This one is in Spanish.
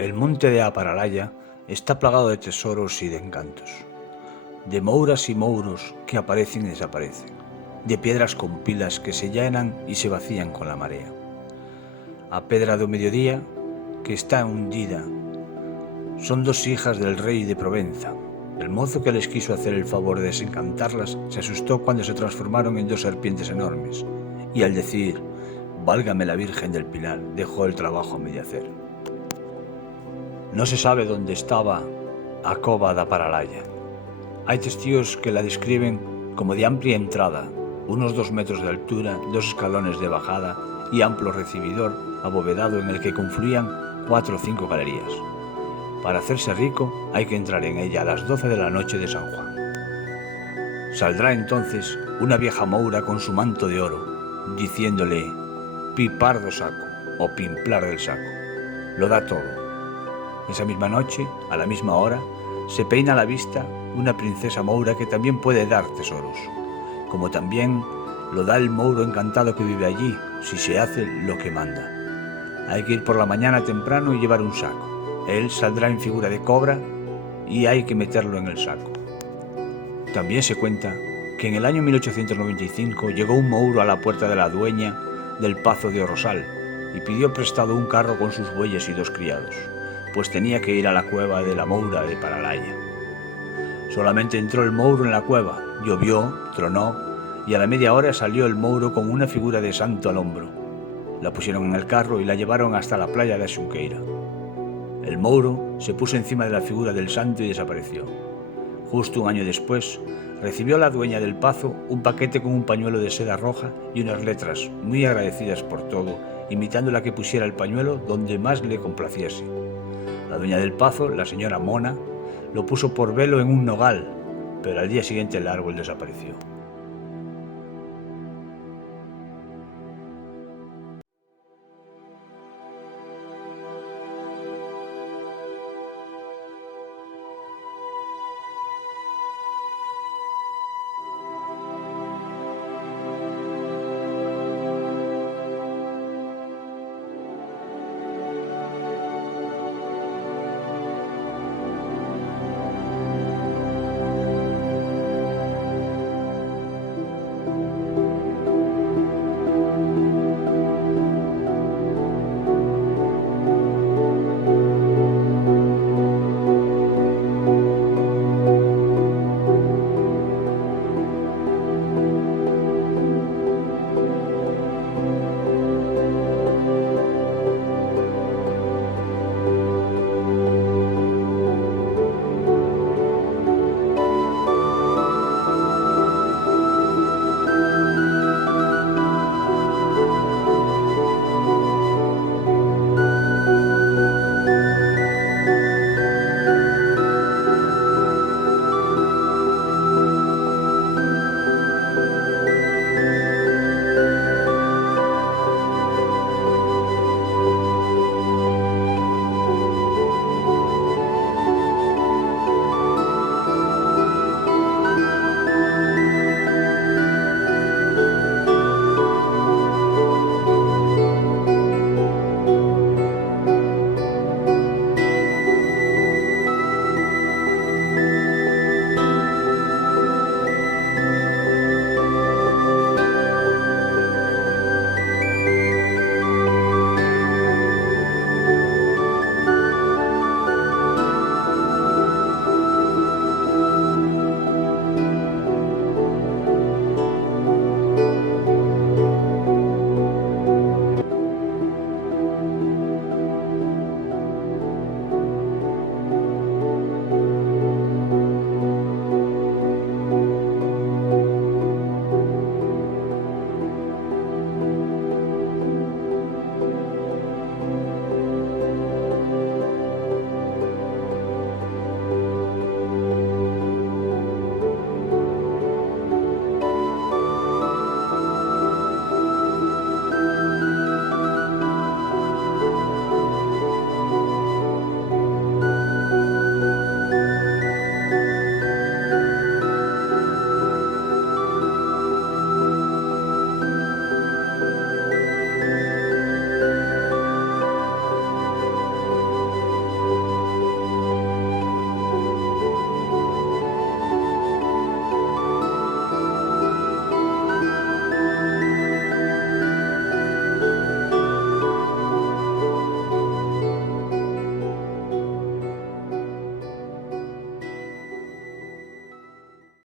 El monte de Aparalaya está plagado de tesoros y de encantos, de mouras y mouros que aparecen y desaparecen, de piedras con pilas que se llenan y se vacían con la marea. A Pedra do Mediodía, que está hundida, son dos hijas del rey de Provenza. El mozo que les quiso hacer el favor de desencantarlas se asustó cuando se transformaron en dos serpientes enormes, y al decir «Válgame la Virgen del Pilar», dejó el trabajo a medio hacer. No se sabe dónde estaba a cova da Paralaya. Hay testigos que la describen como de amplia entrada, unos 2 metros de altura, 2 escalones de bajada y amplio recibidor abovedado en el que confluían 4 o 5 galerías. Para hacerse rico hay que entrar en ella a las 12 de la noche de San Juan. Saldrá entonces una vieja moura con su manto de oro, diciéndole «Pipar do saco» o «Pimplar del saco». Lo da todo. Esa misma noche, a la misma hora, se peina a la vista una princesa moura que también puede dar tesoros, como también lo da el mouro encantado que vive allí, si se hace lo que manda. Hay que ir por la mañana temprano y llevar un saco. Él saldrá en figura de cobra y hay que meterlo en el saco. También se cuenta que en el año 1895 llegó un mouro a la puerta de la dueña del Pazo de Orosal y pidió prestado un carro con sus bueyes y 2 criados, pues tenía que ir a la cueva de la moura de Paralaya. Solamente entró el mouro en la cueva, llovió, tronó, y a la media hora salió el mouro con una figura de santo al hombro. La pusieron en el carro y la llevaron hasta la playa de Xunqueira. El mouro se puso encima de la figura del santo y desapareció. Justo un año después, recibió la dueña del Pazo un paquete con un pañuelo de seda roja y unas letras muy agradecidas por todo, imitando la que pusiera el pañuelo donde más le complaciese. La dueña del Pazo, la señora Mona, lo puso por velo en un nogal, pero al día siguiente el árbol desapareció.